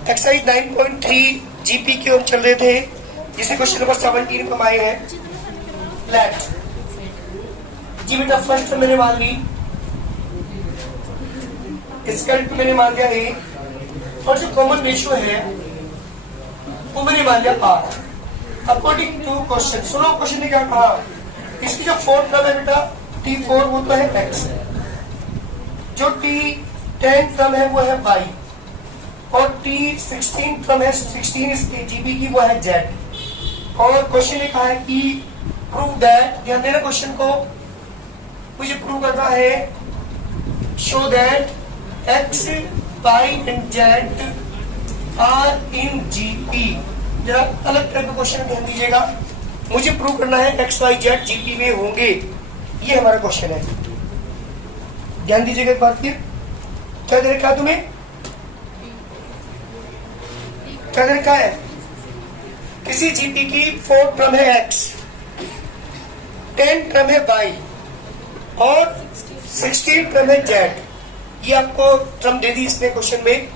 Exercise 9.3 GP के हम चल रहे थे, जिसे क्वेश्चन नंबर 17 हम आए हैं। लेट जी बेटा फर्स्ट मैंने मान ली स्केल मैंने मान लिया ए, और जो कॉमन रेशियो है वो मैंने मान लिया आर। अकॉर्डिंग टू क्वेश्चन, सुनो क्वेश्चन ने क्या कहा, इसकी जो फोर्थ टर्म है बेटा T4 वो तो है x, जो T10 टर्म है वो है y, और T16 टर्म है 16 जीबी की वो है z। और क्वेश्चन ने कहा है कि प्रूव दैट, ध्यान देना क्वेश्चन को, मुझे प्रूव करना है show that x, y and z are in GP. जरा अलग टाइप का क्वेश्चन ध्यान दीजिएगा, मुझे प्रूव करना है x, y, z जीपी में होंगे, ये हमारा क्वेश्चन है। ध्यान दीजिएगा एक बात, फिर क्या दे रखा है तुम्हें, क्या दे रखा है, किसी जीपी की 4 टर्म है x, 10 टर्म है y और 16 टर्म है z। ये आपको टर्म दे दी इसने क्वेश्चन में,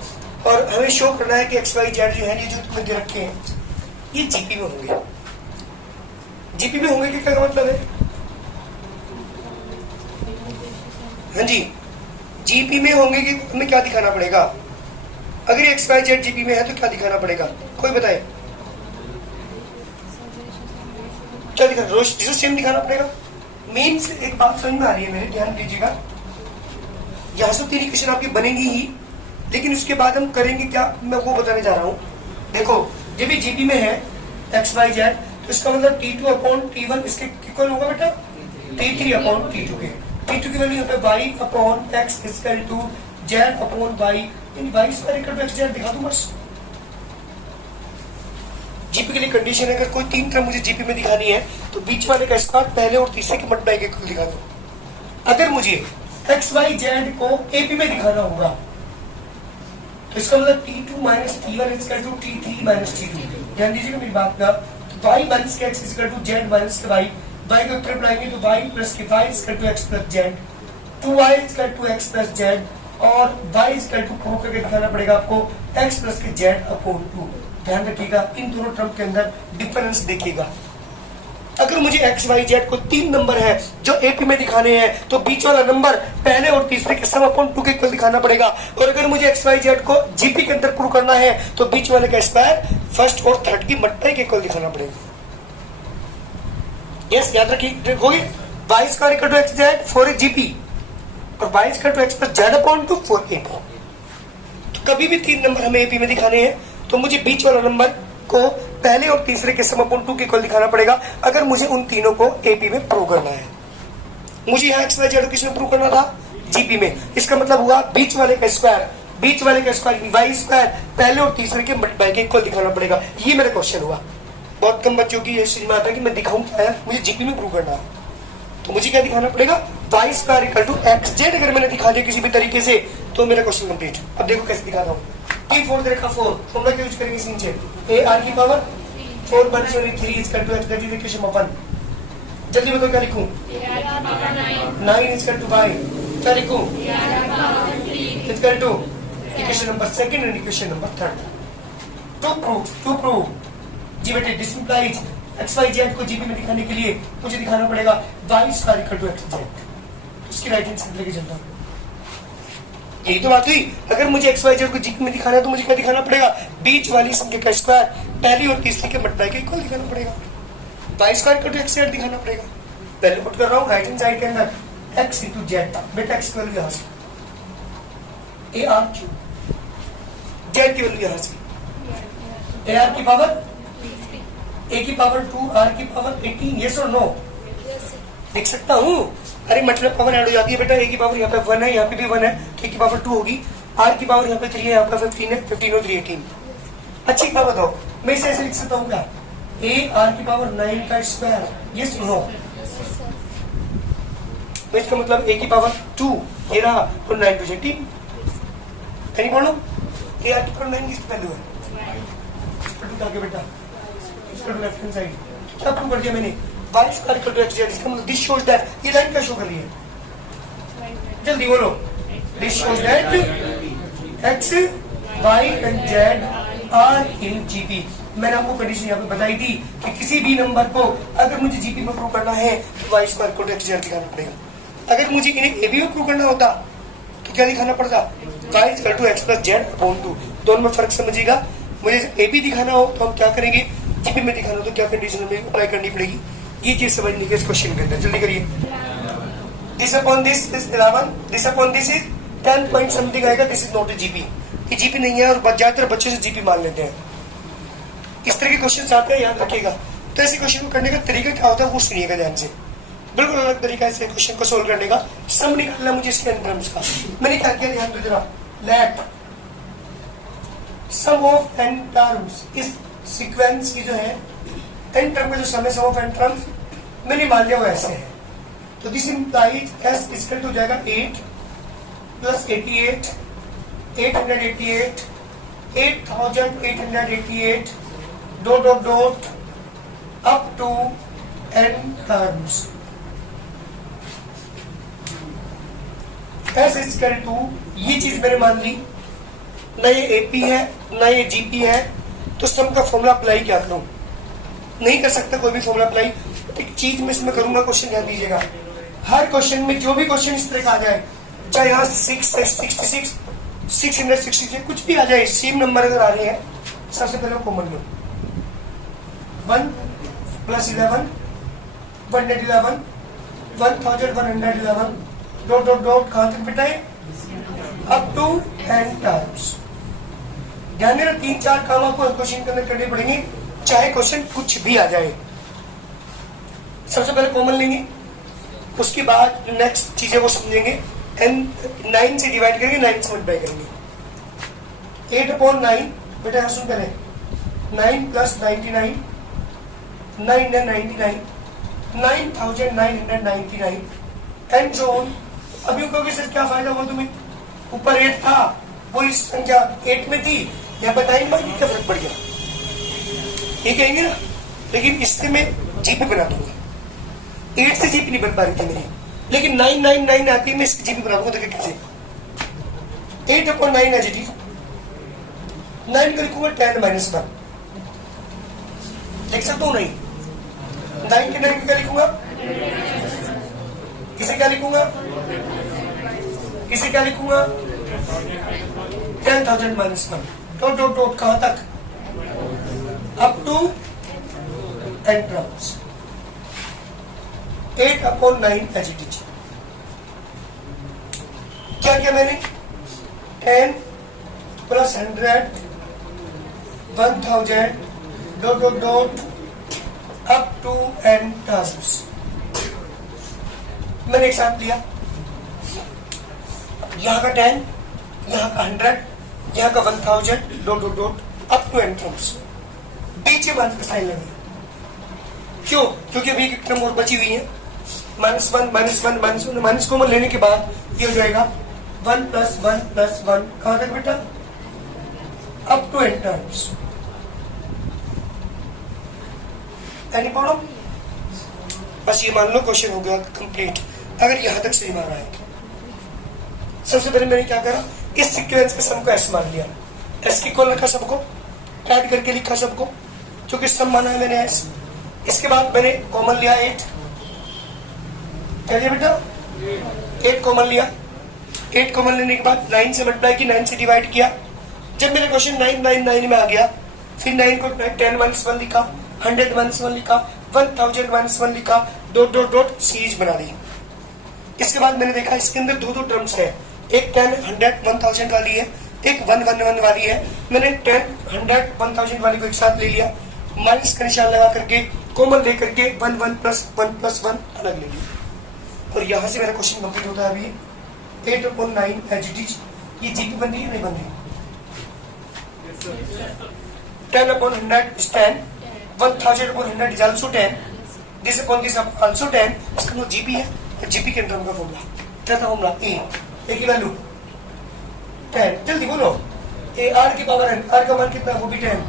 और हमें शो करना है कि x, y, z जो है ये जो तुम्हें दे रखे हैं ये जीपी में होंगे। जीपी में होंगे क्या मतलब है, हाँ जी, जीपी में होंगे कि हमें क्या दिखाना पड़ेगा, अगर ये x, y, z जीपी में है तो क्या दिखाना पड़ेगा, कोई बताए क्या दिखाना, रोज सेम दिखाना पड़ेगा। मीन्स एक बात समझ में आ रही है मेरे, ध्यान दीजिएगा, यहां से 3 इक्वेशन आपकी बनेगी ही, लेकिन उसके बाद हम करेंगे क्या, मैं वो बताने जा रहा हूं। देखो जब भी जीपी में है x, y, z, तो इसका मतलब T2 अपॉन T1 इसके इक्वल होगा बेटा T3 अपॉन T2 के। T2 की वैल्यू होता है y upon x equal to z upon y, यानी y square equal to x z दिखा दूं बस। जीपी के लिए कंडीशन है, अगर कोई 3 टर्म मुझे जीपी में दिखानी है तो बीच वाले का स्क्वायर पहले और तीसरे के मल्टीप्लाई के इक्वल दिखा दो। अगर मुझे x, y, z को एपी में दिखाना होगा तो इसका मतलब T2 minus T1 equal to T3 minus T2। ध्यान दीजिएगा मेरी बात का, तो y माइनस के x equal to z minus के y, y को उत्तर बनाएंगे तो y प्लस के y equal to x plus z, 2y equal to x plus z, और y इक्वल टू प्रूव करके दिखाना पड़ेगा आपको x प्लस के z अपॉन 2। ध्यान रखिएगा इन दोनों टर्म के अंदर डिफरेंस देखिएगा। अगर मुझे x, y, z को 3 नंबर है जो एपी में दिखाने हैं तो बीच वाला नंबर पहले और तीसरे के सम अपॉन 2 के इक्वल दिखाना पड़ेगा, और अगर मुझे x, y, z को जीपी के अंदर प्रूव करना है तो बीच वाले का स्क्वायर फर्स्ट और थर्ड की मल्टीप्लाई के इक्वल दिखाना पड़ेगा। यस याद रखिए, होगी y square equal to x, z 4 GP, और y square to x plus z upon 2 4 AP. तो कभी भी 3 नंबर हमें एपी में दिखाने हैं तो मुझे बीच वाला नंबर को पहले और तीसरे के सम अपॉन 2 के इक्वल दिखाना पड़ेगा, अगर मुझे उन तीनों को एपी में प्रूव करना है। मुझे यहाँ x, y, z किसमें प्रूव करना था, जीपी में। इसका मतलब हुआ बीच वाले का स्क्वायर, बीच वाले का स्क्वायर y स्क्वायर पहले और तीसरे के मल्टीप्लाई के इक्वल दिखाना पड़ेगा। ये मेरा क्वेश्चन हुआ। बहुत कम बच्चों की ये समझ में आता है कि मैं दिखाऊं क्या है, मुझे जीपी में प्रूव करना है तो मुझे क्या दिखाना पड़ेगा, y square equal to x z। अगर मैंने दिखा दिया किसी भी तरीके से तो मेरा क्वेश्चन कंप्लीट। अब देखो कैसे दिखाता हूँ। T4 दे रखा 4, फॉर्मूला क्या यूज करेंगे इस नीचे, a r की power 4 minus 3 equal to x, that is equation 1। जल्दी बताओ क्या लिखूं, 9 इक्वल टू y, क्या लिखूं, equal to equation number 2 and equation number 3। To prove जी बेटे this implies x, y, z को जीपी में दिखाने के लिए मुझे दिखाना पड़ेगा y square equal to x, z। उसकी राइट हैंड साइड लेके चलता हूं, यही तो बात हुई। अगर मुझे x, y, z को जीपी में दिखाना है तो मुझे क्या दिखाना पड़ेगा, बीच वाली संख्या का स्क्वायर पहली और तीसरी के मल्टीप्लाई के इक्वल दिखाना पड़ेगा, y square equal to x, z दिखाना पड़ेगा। पहले पुट कर रहा हूँ राइट हैंड साइड के अंदर x इंटू जेड था, बेटा x की वैल्यू यहाँ से ए आर क्यू, जेड की वैल्यू यहाँ से ए आर की पावर a की पावर 2 r की पावर 18। यस और नो, देख सकता हूँ, अरे मतलब पावर ऐड हो जाती है बेटा, a की पावर यहाँ पे 1 है, यहाँ पे भी 1 है तो a की पावर 2 होगी, r की पावर यहाँ पे 3 है, यहाँ पे 15 है, 15 और 3 18। अच्छी बात बताओ, मैं इसे ऐसे लिख सकता हूँ क्या, a r की पावर 9 का स्क्वायर, ये सुनो, तो इसका मतलब a की पावर 2 ये रहा और 9 टू 18। कहीं बोलो a r की पावर 9 किसकी वैल्यू है, बेटा लेफ्ट हैंड साइड क्या प्रूव कर दिया मैंने, y square equal to x, z। इसका मतलब दिस शोज दैट, ये लाइन क्या शो कर रही है, जल्दी बोलो, this shows that x y and z are in GP. मैंने आपको कंडीशन यहाँ पे बताई थी कि किसी भी नंबर को अगर मुझे जीपी में प्रूव करना है तो y स्क्वायर को x z दिखाना पड़ेगा। अगर मुझे इन्हें एबी में प्रूव करना होता तो क्या दिखाना पड़ता, y equal to x plus z upon 2। दोनों में फर्क समझिएगा। मुझे एबी दिखाना हो तो हम क्या करेंगे, जीपी में दिखाना हो तो क्या कंडीशन हमें अप्लाई करनी पड़ेगी, ये चीज समझने के इस क्वेश्चन के अंदर। जल्दी करिए। This upon this is 11, this upon this is 10 point something आएगा। This is not a GP, ये जीपी नहीं है और ज्यादातर बच्चे से जीपी मान लेते हैं। इस तरह के क्वेश्चन आते हैं, याद रखिएगा। तो ऐसे क्वेश्चन को करने का तरीका क्या होता है वो सुनिएगा ध्यान से। बिल्कुल अलग तरीका है क्वेश्चन को सोल्व करने का। सम निकालना मुझे इसके टर्म्स का। मैंने क्या किया ध्यान दो जरा, let sum of n terms, इस सीक्वेंस की जो है n टर्म का जो सम है, सम ऑफ n टर्म्स मैंने मान लिया वो ऐसे है। तो this implies s equal to जाएगा 8 plus 88 888 8888 dot dot dot up to n terms. s equal to, ये चीज मैंने मान ली, ना ये एपी है ना ये जीपी है, तो सम का फॉर्मूला अप्लाई क्या करूं, नहीं कर सकता कोई भी फॉर्मूला अप्लाई। एक चीज मैं इसमें करूंगा, क्वेश्चन ध्यान दीजिएगा। हर क्वेश्चन में जो भी क्वेश्चन इस तरह का आ जाए, चाहे यहाँ 666 666 कुछ भी आ जाए, सेम नंबर अगर आ रहे हैं, सबसे पहले कॉमन लो 1 प्लस 11 111 1111 डॉट डॉट डॉट कहां तक बिटाए, अप टू n टर्म्स। ध्यान देना 3-4 काम आपको क्वेश्चन के अंदर करने पड़ेंगे, चाहे क्वेश्चन कुछ भी आ जाए। सबसे पहले कॉमन लेंगे, उसके बाद नेक्स्ट चीजें वो समझेंगे। n 9 से डिवाइड करेंगे, 9 से मल्टीप्लाई करेंगे। 8 अपॉन 9 बेटा यहाँ सुन पहले, 9 प्लस 99 9 है 99 9999 एंड सो ऑन। अभी कहोगे सर क्या फायदा हुआ तुम्हें, ऊपर 8 था वो इस संख्या 8 में थी, यहाँ पर 9 में क्या फर्क पड़ गया, ये कहेंगे ना। लेकिन इससे मैं जीपी बना दूंगा, 8 से जीपी नहीं बन पा रही थी मेरी, लेकिन 999 आती है, मैं इसकी जीपी बना दूंगा। देखिए कैसे, 8 अपॉन 9 है जी, 9 को लिखूंगा 10 माइनस 1, लिख सकता हूँ नहीं, 9 के 9 क्या लिखूंगा, इसे क्या लिखूंगा, इसे क्या लिखूंगा 10,000 माइनस 1 डॉट डॉट डॉट कहां तक, up to n terms. 8 upon 9 H T. क्या किया मैंने, 10 plus 100 1000 dot dot dot up to n terms. मैंने एक साथ लिया, यहाँ का 10, यहाँ का 100, यहाँ का 1000 dot dot dot up to n terms. बीच में माइनस का साइन लगा, क्यों, क्योंकि अभी एक टर्म और बची हुई है, minus 1 minus 1 minus 1, minus common लेने के बाद ये हो जाएगा 1 प्लस 1 प्लस 1 कहां तक बेटा, up to n terms. Any problem, बस ये मान लो क्वेश्चन हो गया कंप्लीट, अगर यहां तक सही मारा है। सबसे पहले मैंने क्या करा, इस सीक्वेंस के सम को एस मान लिया, एस की इक्वल रखा सबको, ऐड करके लिखा सबको, क्योंकि सम माना है मैंने एस। इसके बाद मैंने कॉमन लिया 8, क्या लिया बेटा 8 कॉमन लिया। 8 कॉमन लेने के बाद 9 से मल्टीप्लाई की, 9 से डिवाइड किया। जब मेरा क्वेश्चन 999 में आ गया, फिर 9 को 10 माइनस 1 लिखा, 100 माइनस 1 लिखा, 1000 माइनस 1 लिखा, डॉट डॉट डॉट सीरीज बना दी। इसके बाद मैंने देखा इसके अंदर दो टर्म्स है, एक 10 100 1000 वाली है, एक 111 वाली है। मैंने 10 100 1000 वाली को एक साथ ले लिया, माइनस का निशान लगा करके कॉमन ले करके 1 1 प्लस 1 प्लस 1 अलग ले लिया, और यहाँ से मेरा क्वेश्चन कंप्लीट होता है। अभी 8 अपॉन 9 एच डी, ये जीपी बन रही है नहीं बन रही, 10 upon 100 is 10, 1000 upon 100 is also 10, this upon this also 10, इसका मतलब जीपी है, और जीपी के अंदर का फॉर्मूला क्या था, फॉर्मूला ए की वैल्यू 10, जल्दी बोलो, ए आर की पावर n, आर का मान कितना, वो भी 10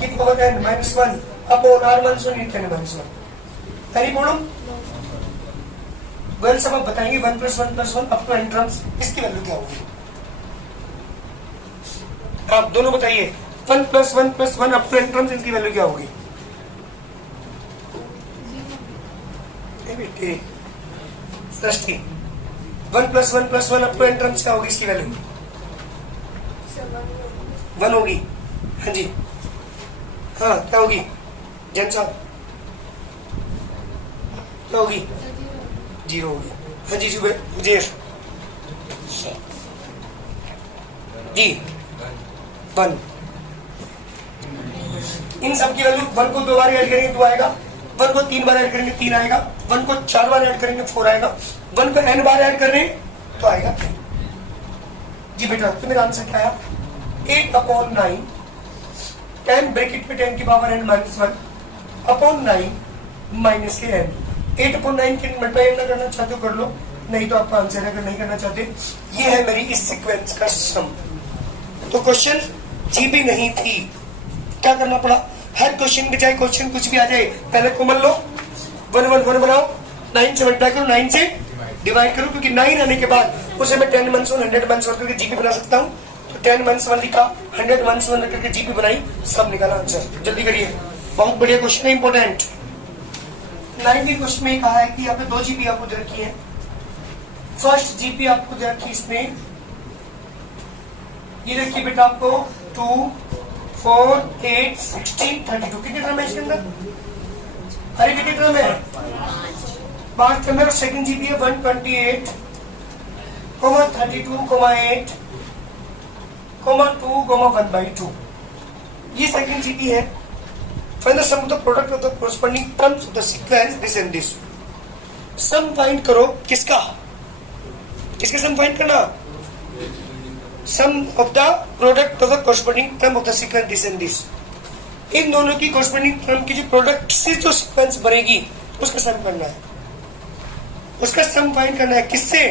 की power n minus 1 upon R minus 1 10 minus 1। Any problem, well सब आप बताएंगे 1 plus 1 plus 1 up to n terms, इसकी वैल्यू क्या होगी। आप दोनों बताइए 1 + 1 + 1 अप टू n टर्म्स, इनकी वैल्यू क्या होगी? बेटे सृष्टि 1 + 1 + 1 अप टू n टर्म्स क्या होगी इसकी वैल्यू? 1 होगी। हाँ जी, हाँ क्या होगी जैन साहब? क्या होगी? 0 होगी। हाँ जी जुबेर जी 1। इन सब की वैल्यू 1 को 2 बार ऐड करेंगे 2 आएगा, 1 को 3 बार ऐड करेंगे 3 आएगा, 1 को 4 बार ऐड करेंगे 4 आएगा, 1 को n बार ऐड करेंगे तो आएगा। जी बेटा तो मेरा आंसर क्या आया? 8/9 10 ब्रैकेट में 10 की पावर n -1 अपॉन 9 माइनस के n। 8/9 के मल्टीप्लाई ना करना चाहते हो कर लो, नहीं तो आपका आंसर है। अगर नहीं करना चाहते, ये है मेरी इस सीक्वेंस का सम। तो क्वेश्चन जीबी नहीं थी, क्या करना पड़ा? हर क्वेश्चन के चाहे क्वेश्चन कुछ भी आ जाए, पहले कॉमन लो, 1 1 1 बनाओ, 9 से मल्टीप्लाई करो, 9 से डिवाइड करो, क्योंकि 9 आने के बाद उसे मैं 10 - 1 100 - 1 करके जीपी बना सकता हूँ। तो 10 - 1 लिखा, 100 - 1 करके जीपी बनाई, सब निकाला आंसर। जल्दी करिए, बहुत बढ़िया क्वेश्चन है, इंपॉर्टेंट। 90 क्वेश्चन में कहा है कि यहाँ पे 2 जीपी आपको दे रखी है। फर्स्ट जीपी आपको दे रखी इसमें, ये देखिए बेटा आपको 2 4 8 16 32 कितने टर्म है इसके अंदर? अरे कितने टर्म है? 5 टर्म है। और सेकंड जीपी है 128 32 8 2 1/2। ये सेकंड जीपी है। Find the sum of the product of the corresponding terms of the sequence this and this. Sum find करो किसका? किसके सम फाइंड करना? Sum of the product of the corresponding term of the sequence this and this. इन दोनों की corresponding term की जो product से जो सीक्वेंस बनेगी उसका सम करना है। उसका सम फाइंड करना है किससे?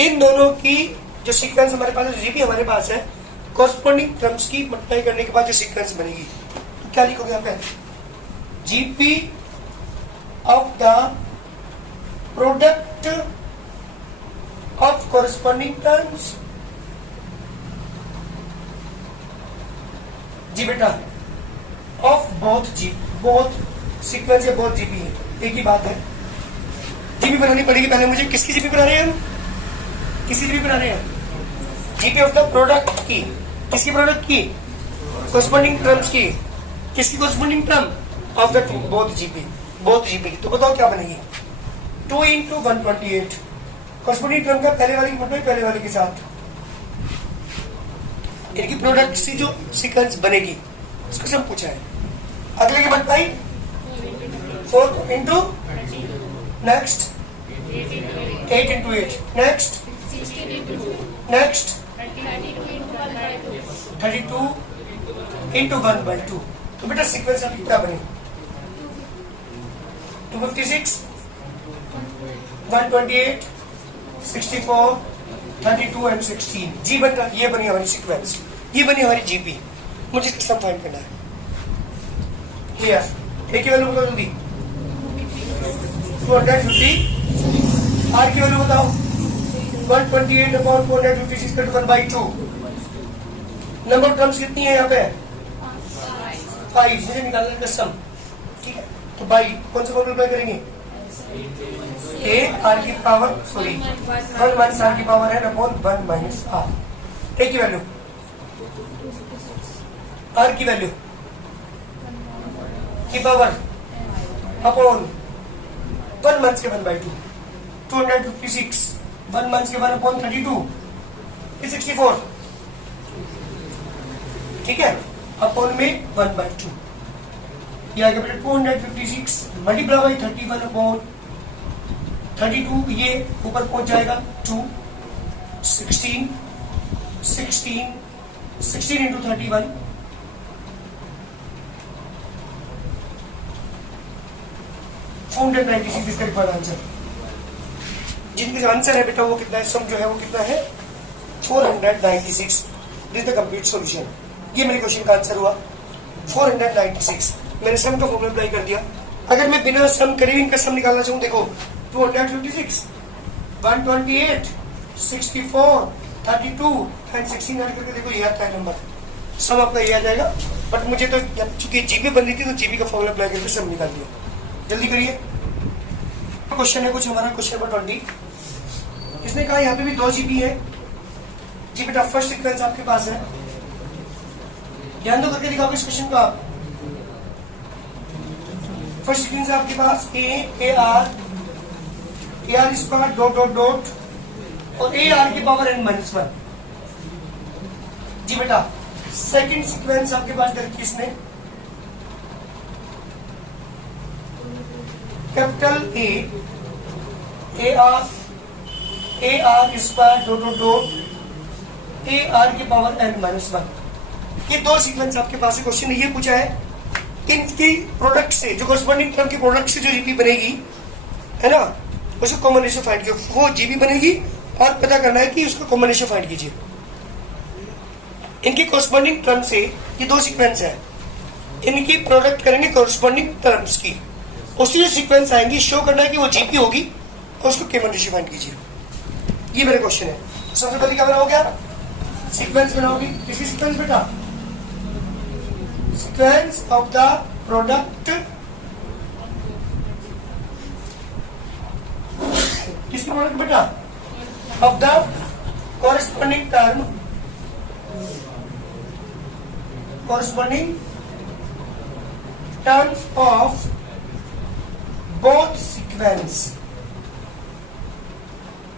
इन दोनों की जो सीक्वेंस हमारे पास है, जीपी हमारे पास है, कोरस्पोंडिंग टर्म्स की मल्टीप्लाई करने के बाद जो सीक्वेंस बनेगी, तो क्या लिखोगे यहाँ पे? GP of the product of corresponding terms. जी बेटा of both GP, both sequence है, बोथ जीपी है, एक ही बात है। जीपी बनानी पड़ेगी पहले मुझे। किसकी जीपी बना रहे हैं हम? किसी जीपी बना रहे हैं? जीपी ऑफ द प्रोडक्ट की। किसकी प्रोडक्ट की? कोरस्पोंडिंग टर्म्स की। किसकी corresponding term? Of the both GP, both GP. तो बताओ क्या बनेगी? 2 × 128 कोरस्पोंडिंग टर्म का पहले वाले की मल्टीप्लाई पहले वाले के साथ, इनकी प्रोडक्ट से जो सीक्वेंस बनेगी उसको सब पूछा है। अगले की multiply 4 into next 8 × 8 next 32 into 1/2। तो बेटा सीक्वेंस आपकी क्या बनी? 256 128 64 32 एंड 16। जी बेटा ये बनी हमारी सीक्वेंस, ये बनी हमारी जीपी। मुझे सम फाइंड करना है। क्लियर? एक की वैल्यू बताओ जल्दी। 250। आर की वैल्यू बताओ। 128/456 = 1/2। नंबर ऑफ टर्म्स कितनी है यहाँ पे? 5। मुझे निकालने का सम, ठीक है? तो बाई कौन सा मल्टीप्लाई करेंगे? a r की पावर 1 - r की power n upon 1 - r। a की वैल्यू, r की वैल्यू की पावर अपॉन 1 - के 1/2। 256 1 - के 1 अपॉन 32 64, ठीक है? अपॉन में 1/2। ये आगे बेटा 256 मल्टीप्लाई बाई 31 अपॉन 32, ये ऊपर पहुंच जाएगा 2 16 × 31 496 इसका रिक्वायर्ड आंसर। जिनका आंसर है बेटा वो कितना है? सम जो है वो कितना है? 496। This the complete solution. ये मेरे क्वेश्चन का आंसर हुआ 496। मैंने सम का फॉर्मूला अप्लाई कर दिया। अगर मैं बिना सम करे इनका सम निकालना चाहूँ, देखो 256 128 64 32 एंड 16 ऐड करके देखो ये आता है नंबर, सब आपका ये आ जाएगा। बट मुझे तो चूंकि जीबी बन रही थी तो जीबी का फॉर्मूला अप्लाई करके सब निकाल दिया। जल्दी करिए, क्वेश्चन है कुछ हमारा, क्वेश्चन नंबर 20। इसने कहा यहाँ पे भी 2 जीबी है जी बेटा, फर्स्ट सीक्वेंस आपके पास है, ध्यान दो करके दिखाओगे इस क्वेश्चन को आप। फर्स्ट सीक्वेंस है आपके पास A R square dot dot dot और ए आर की पावर n माइनस 1 जी बेटा। सेकंड सीक्वेंस आपके पास दे रखी इसने capital A R square dot dot dot A R की पावर n माइनस 1। ये 2 सीक्वेंस आपके पास है। क्वेश्चन ये पूछा है कि इनकी प्रोडक्ट से जो कॉरस्पॉन्डिंग टर्म की प्रोडक्ट से जो जीपी बनेगी है ना, उसको कॉमन रेशियो फाइंड कीजिए, वो जीबी बनेगी और पता करना है कि उसका कॉमन रेशियो फाइंड कीजिए। इनकी कॉरस्पॉन्डिंग टर्म से ये 2 सीक्वेंस है, इनकी प्रोडक्ट करेंगे कॉरस्पॉन्डिंग टर्म्स की, उसी सीक्वेंस आएंगी, शो करना है कि वो जीपी होगी और उसको कॉमन रेशियो फाइंड कीजिए। ये मेरा क्वेश्चन है। सबसे पहले क्या बनाओगे, सीक्वेंस बनाओगी। किसी सीक्वेंस बेटा, सीक्वेंस ऑफ द प्रोडक्ट, किसकी प्रोडक्ट बेटा, of the corresponding term, corresponding terms of both sequence.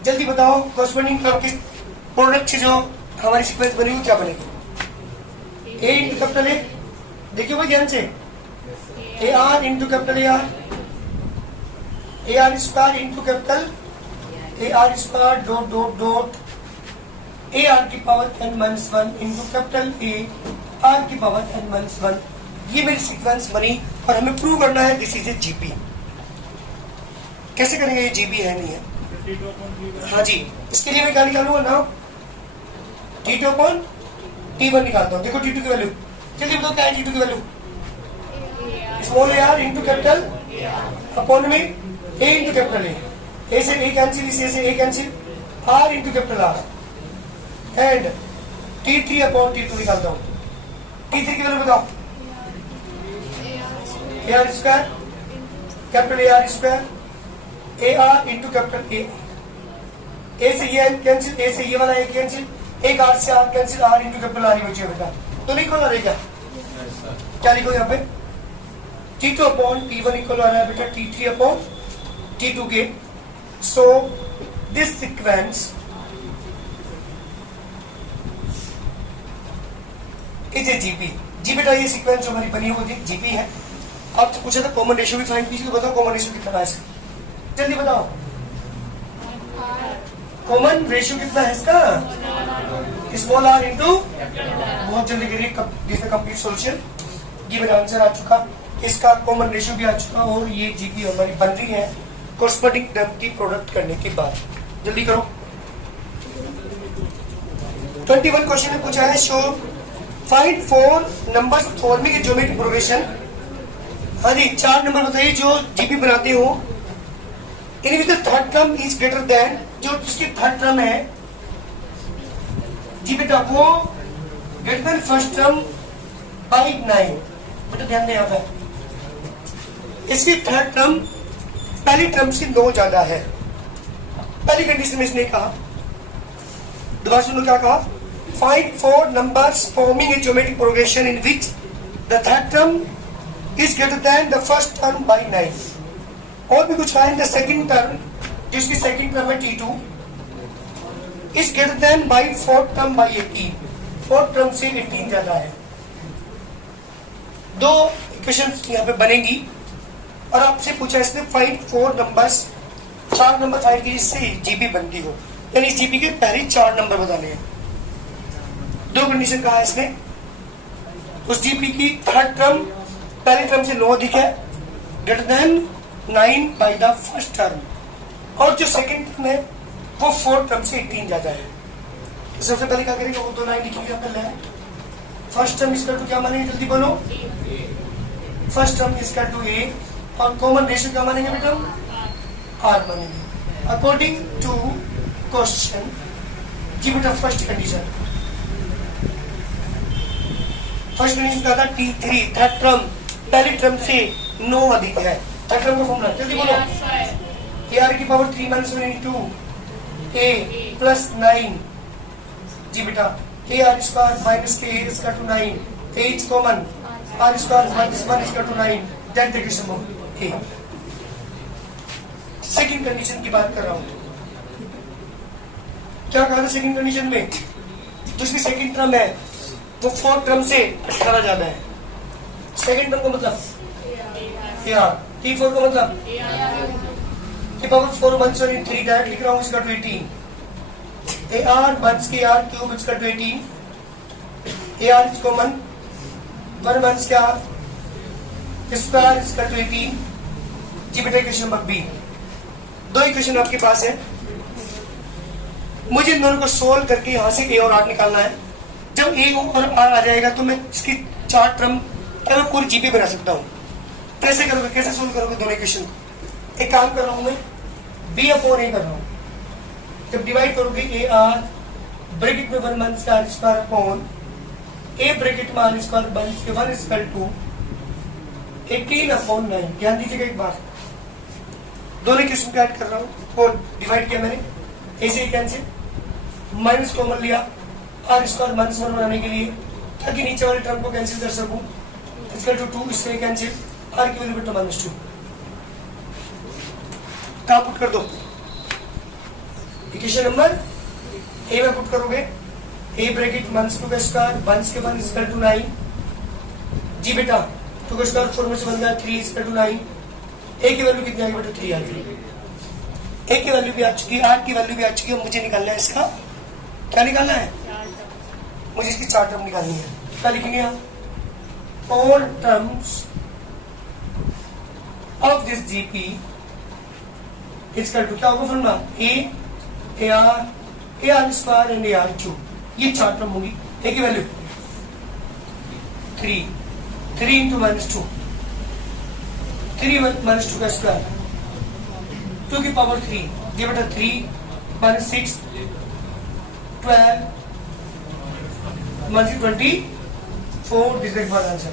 जल्दी बताओ कॉरस्पॉन्डिंग टर्म किस प्रोडक्ट से जो हमारी सीक्वेंस बनेगी क्या बनेगी, ए इंटू कैपिटल ए, देखिए भाई ध्यान से, A R into capital A R square into capital A R square dot dot dot A R की power n minus 1 into capital A R की पावर n माइनस 1। ये मेरी सीक्वेंस बनी और हमें प्रूव करना है दिस इज ए जीपी। कैसे करेंगे, ये जीपी है नहीं है। हाँ जी, इसके लिए मैं क्या निकालूंगा ना, T2 अपॉन T1 निकालता हूँ। देखो T2 की वैल्यू, जल्दी बताओ क्या है T2 की वैल्यू, स्मॉल ए आर इंटू कैपिटल अपॉन में ए इंटू कैपिटल ए से ए कैंसिल, इस ए से A cancel, R into capital R and T3 upon T2 निकालता हूँ। T3 की वैल्यू बताओ, A R square capital A R square A R into capital A से ये कैंसिल, ए से ये वाला ए कैंसिल, एक आर से R cancel, R into capital R ही बची बेटा। तो लिखो ना रहेगा, क्या लिखो यहाँ पे, T2 अपॉन T1 इक्वल आ रहा है बेटा T3 अपॉन T2 के। So this sequence is a GP. जी बेटा, ये सीक्वेंस जो हमारी बनी है वो जीपी है। आपसे पूछा था कॉमन रेशियो भी फाइंड कीजिए, तो बताओ कॉमन रेशियो कितना है इसका, जल्दी बताओ कॉमन रेशियो कितना है इसका, स्मॉल आर इंटू, बहुत जल्दी करिए, कंप्लीट सॉल्यूशन। ये मेरा आंसर आ चुका, इसका कॉमन रेशियो भी आ चुका और ये जीपी हमारी बन रही है कॉरस्पॉन्डिंग टर्म की प्रोडक्ट करने के बाद। जल्दी करो। 21 क्वेश्चन में पूछा है, show find 4 numbers forming a geometric progression. हाँ जी, 4 नंबर बताइए जो जीपी बनाते हो, in which the third term is greater than, जो जिसकी थर्ड टर्म है जी बेटा वो greater than first term by 9। बेटा ध्यान दें, यहाँ पे इसकी थर्ड टर्म पहली टर्म से 9 ज्यादा है। पहली कंडीशन में इसने कहा, दोबारा सुनो क्या कहा, find 4 numbers forming a geometric progression in which the third term is greater then the first term by 9। और भी कुछ फाइंड द सेकंड टर्म, जिसकी सेकंड टर्म है T2 is greater then by fourth term by 18। Fourth term से 18 ज्यादा है। 2 equations यहाँ पे बनेंगी और आपसे पूछा इसने फाइंड 4 नंबर्स, 4 नंबर फाइंड कीजिए जिससे जीपी बनती हो, यानी इस जीपी के पहले 4 नंबर बताने हैं। 2 कंडीशन कहा है इसने, उस जीपी की थर्ड टर्म पहली टर्म से 9 अधिक है, greater than 9 by the first term, और जो सेकंड टर्म है वो फोर्थ टर्म से 18 ज्यादा है। तो सबसे पहले क्या करेंगे, वो 2 लाइन लिखेंगे अपने लिए। फर्स्ट टर्म इसका टू क्या मानेंगे, जल्दी बोलो, फर्स्ट टर्म इसका टू ए, और कॉमन रेशियो क्या मानेंगे बेटा, आर मानेंगे। अकॉर्डिंग टू क्वेश्चन जी बेटा फर्स्ट कंडीशन क्या था T3 थर्ड टर्म पहले टर्म से 9 अधिक है। थर्ड टर्म का फॉर्मूला जल्दी बोलो। AR की पावर 3 - 1 इंटू A प्लस 9 जी बेटा AR स्क्वायर माइनस के A square to 9 A is common R square minus 1 square to 9 that the equation of A। Second condition की बात कर रहा हूं। क्या कहा था सेकंड कंडीशन में? जिसकी सेकंड टर्म है वो फोर्थ टर्म से 18 ज्यादा है। सेकंड टर्म का मतलब AR T4 का मतलब की पावर 4 1 3 डायरेक्ट लिख रहा हूं इसका 18 AR बंस की R क्यूब इसका 18 AR इज कॉमन 1 बंस का स्क्वायर इसका 18 जी बेटा इक्वेशन नंबर बी। दो इक्वेशन आपके पास है, मुझे इन दोनों को सोल्व करके यहां से A और R निकालना है। जब A और R आ जाएगा तो मैं इसकी चार टर्म क्या मैं पूरी जीपी बना सकता हूँ। कैसे करोगे, कैसे सोल्व करोगे दोनों इक्वेशन को? एक काम कर रहा हूं मैं B अपॉन A कर रहा हूं। जब डिवाइड करोगे AR ब्रैकेट में 1 माइनस का स्क्वायर अपॉन A ब्रैकेट में R स्क्वायर माइनस के 1 स्क्वायर टू 18 अपॉन 9। ध्यान दीजिएगा एक बार, दोनों इक्वेशन को ऐड कर रहा हूं और डिवाइड किया मैंने ऐसे कैंसिल माइनस कॉमन लिया R स्क्वायर माइनस 1 बनाने के लिए ताकि नीचे वाले टर्म को कैंसिल कर सकूं। इसका टू 2 इससे कैंसिल R की वैल्यू बेटा -2 कहां पुट कर दो? इक्वेशन नंबर A में पुट करोगे A ब्रैकेट -2 का स्क्वायर 1 के 1 स्क्वायर टू 9 जी बेटा 2 का स्क्वायर 4 में से बन गया 3 स्क्वायर टू 9। A की वैल्यू कितनी आ गई बेटा 3 आ गई। A की वैल्यू भी आ चुकी है, R की वैल्यू भी आ चुकी है। मुझे निकालना है इसका क्या निकालना है? मुझे इसकी चार टर्म निकालनी है। क्या लिखेंगे आप? All terms of this GP equal to क्या होगा formula AR square and AR cube. ये चार टर्म होगी। A की वैल्यू 3 इंटू -2 3 -2 का स्क्वायर 2 की पावर 3 ये बेटा 3 - 6 12 -24 दिस इज फाइनल आंसर।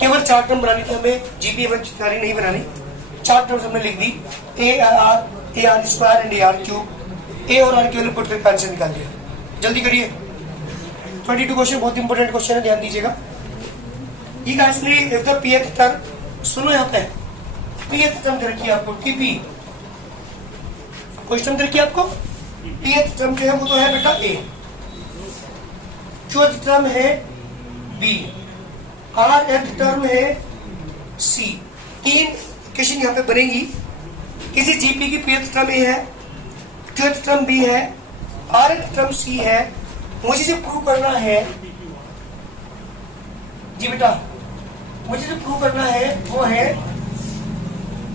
केवल चार टर्म बनानी थी हमें, जीपी सारी नहीं बनानी। चार टर्म्स हमने लिख दी AR square and AR cube. A और R की वैल्यू पुट करके आंसर निकाल दिया। जल्दी करिए। 22 क्वेश्चन बहुत इंपॉर्टेंट क्वेश्चन है, ध्यान दीजिएगा। ये गाइस ने इफ द pth टर्म सुनो यहाँ पे pth टर्म दे रखी है आपको TP क्वेश्चन दे रखी है आपको। pth टर्म जो है वो तो है बेटा A, चौथ टर्म है B, rth टर्म है C। तीन इक्वेशन यहाँ पे बनेगी। किसी जीपी की pth टर्म A है, चौथ टर्म B है, rth टर्म C है। मुझे जो प्रूव करना है जी बेटा, मुझे जो प्रूव करना है वो है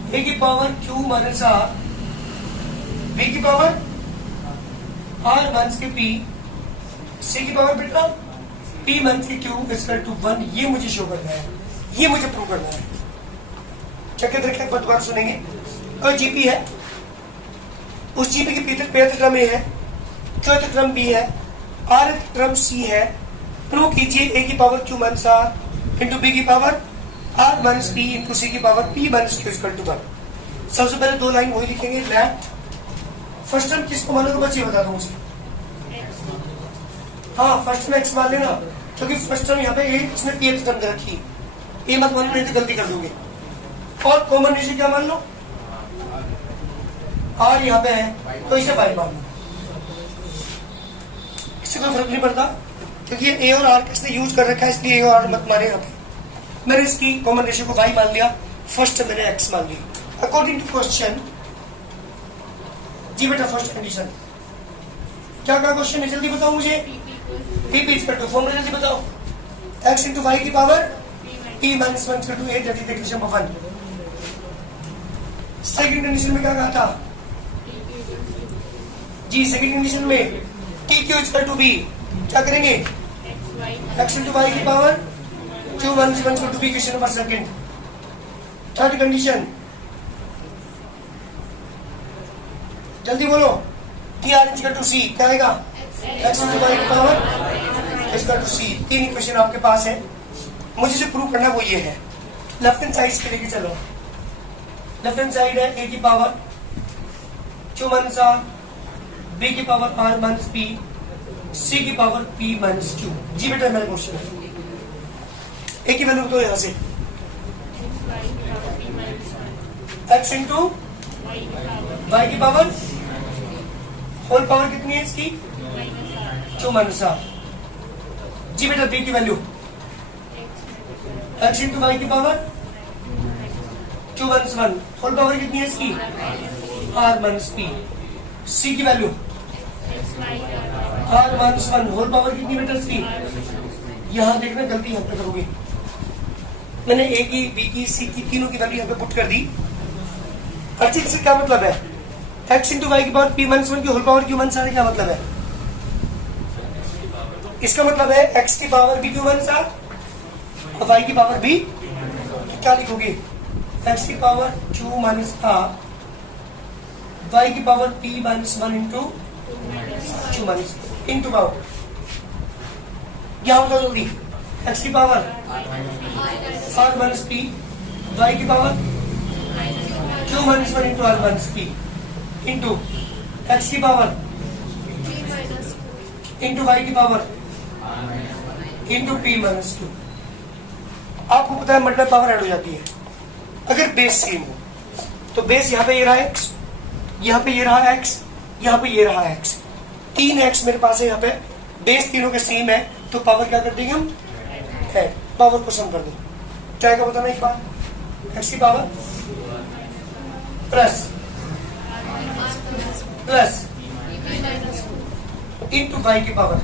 A की power Q minus R, B की पावर R माइनस के P, C की पावर बेटा P माइनस के Q इक्वल टू 1। ये मुझे शो करना है, ये मुझे प्रूव करना है। चक्कर रखे दोबारा सुनेंगे। कोई जीपी है, उस जीपी की pth टर्म A है, चौथ टर्म B है, rth टर्म C है। प्रूव कीजिए A की power Q minus R into B की power R minus P into C की power P minus Q equal to 1। सबसे पहले दो लाइन वही लिखेंगे। लेफ्ट फर्स्ट टर्म किसको मानोगे बच्चे बता दो मुझे। हाँ फर्स्ट टर्म x मान लेना, क्योंकि फर्स्ट टर्म यहाँ पे A इसने pth टर्म दे रखी। A मत मानो नहीं तो गलती कर दोगे। और कॉमन नीचे क्या मान लो R यहाँ पे है तो इसे y मान लो, इससे कोई फर्क नहीं पड़ता क्योंकि A और R किसने यूज कर रखा है, इसलिए A और R मत माने यहाँ पे। मैंने इसकी कॉमन रेशियो को y मान लिया, फर्स्ट मैंने x मान लिया अकॉर्डिंग टू क्वेश्चन। जी बेटा फर्स्ट कंडीशन क्या क्या क्वेश्चन है जल्दी बताओ मुझे। P इक्वल टू फॉर्मूला जल्दी बताओ। x इंटू वाई की power P minus 1 equal to 8 that is the equation number 1। Second condition में क्या कहा था जी? सेकंड कंडीशन में T Q equal to B क्या करेंगे? x इंटू वाई की power Q minus 1 equal to B equation number second. Third condition जल्दी बोलो। T R is equal to C, क्या आएगा? एक्स इंटू वाई की power is equal to C. 3 equation आपके पास है, मुझे जो प्रूव करना है वो ये है। लेफ्ट हैंड साइड के लेके चलो। लेफ्ट हैंड साइड है ए की पावर 2 माइनस आर, बी की power R minus P, C की पावर पी माइनस 2। जी बेटा मेरा क्वेश्चन है, ए की वैल्यू बताओ यहां से। एक्स इंटू वाई की पावर होल पावर कितनी है इसकी? 2 माइनस आर। जी बेटा बी की वैल्यू एक्स इंटू वाई की पावर 2 माइनस 1 होल पावर कितनी है इसकी? R minus P. सी की value R minus 1 whole power कितनी बेटा इसकी? यहां देखना गलती यहां पे करोगे, मैंने ए की बी की सी की तीनों की वैल्यू यहां पे पुट कर दी। अच्छी से क्या मतलब है? एक्स इंटू वाई की पावर पी माइनस 1 की whole power Q minus r, क्या मतलब है? इसका मतलब है एक्स की पावर भी क्यू माइनस आर और वाई की पावर भी, क्या लिखोगे? एक्स की power Q minus R, Y की power P minus 1 into Q minus into power, क्या होगा जल्दी? एक्स की power R minus P, Y की power Q minus 1 into R minus P into X की पावर इंटू वाई की power into P minus 2। आपको पता है मल्टीप्लाई पावर ऐड हो जाती है अगर बेस सेम हो। तो बेस यहाँ पे ये रहा एक्स, यहाँ पे ये रहा एक्स, यहाँ पे ये रहा एक्स, 3 एक्स मेरे पास है यहाँ पे, बेस तीनों के सेम है तो पावर क्या कर देंगे हम? ऐड, पावर को सम कर देंगे। क्या का बताना एक बार? एक्स की power plus plus into Y की पावर,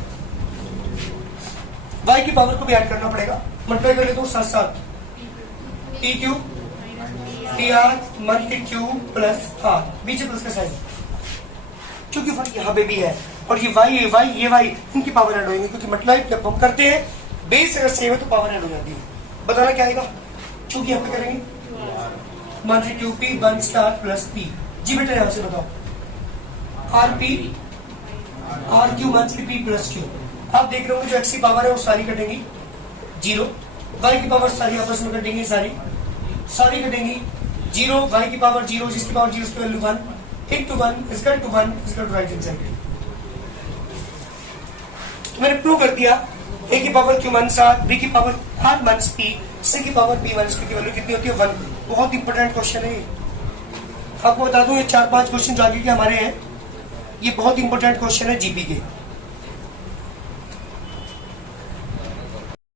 वाई की पावर को भी ऐड करना पड़ेगा, मल्टीप्लाई कर लेता हूँ साथ साथ, t q t r multi q plus r, बीच प्लस का साइन, क्योंकि वाई यहाँ पे भी है और ये वाई ये वाई इनकी पावर ऐड होगी, क्योंकि मल्टीप्लाई जब हम करते हैं बेस अगर सेम है तो पावर ऐड हो जाती है। बताना क्या आएगा? क्योंकि यहाँ पे करेंगे multi Q P 1 star plus P. जी बेटा यहां से बताओ, R P R Q multi P plus Q. आप देख रहे हो जो एक्स की पावर है वो सारी कटेंगी 0, वाई की पावर सारी आपस में कटेंगी, सारी कटेंगी 0, वाई की पावर 0, जिसकी पावर 0 उसकी value 1 into 1 equal to 1 equal to right hand side. मैंने प्रूव कर दिया ए की power Q minus R, B की power R minus P, C की पावर पी माइनस क्यू की वैल्यू कितनी होती है? 1। बहुत इंपॉर्टेंट क्वेश्चन है ये, आपको बता दूं ये 4-5 क्वेश्चन आगे के हमारे हैं, ये बहुत इंपॉर्टेंट क्वेश्चन है जीपी के।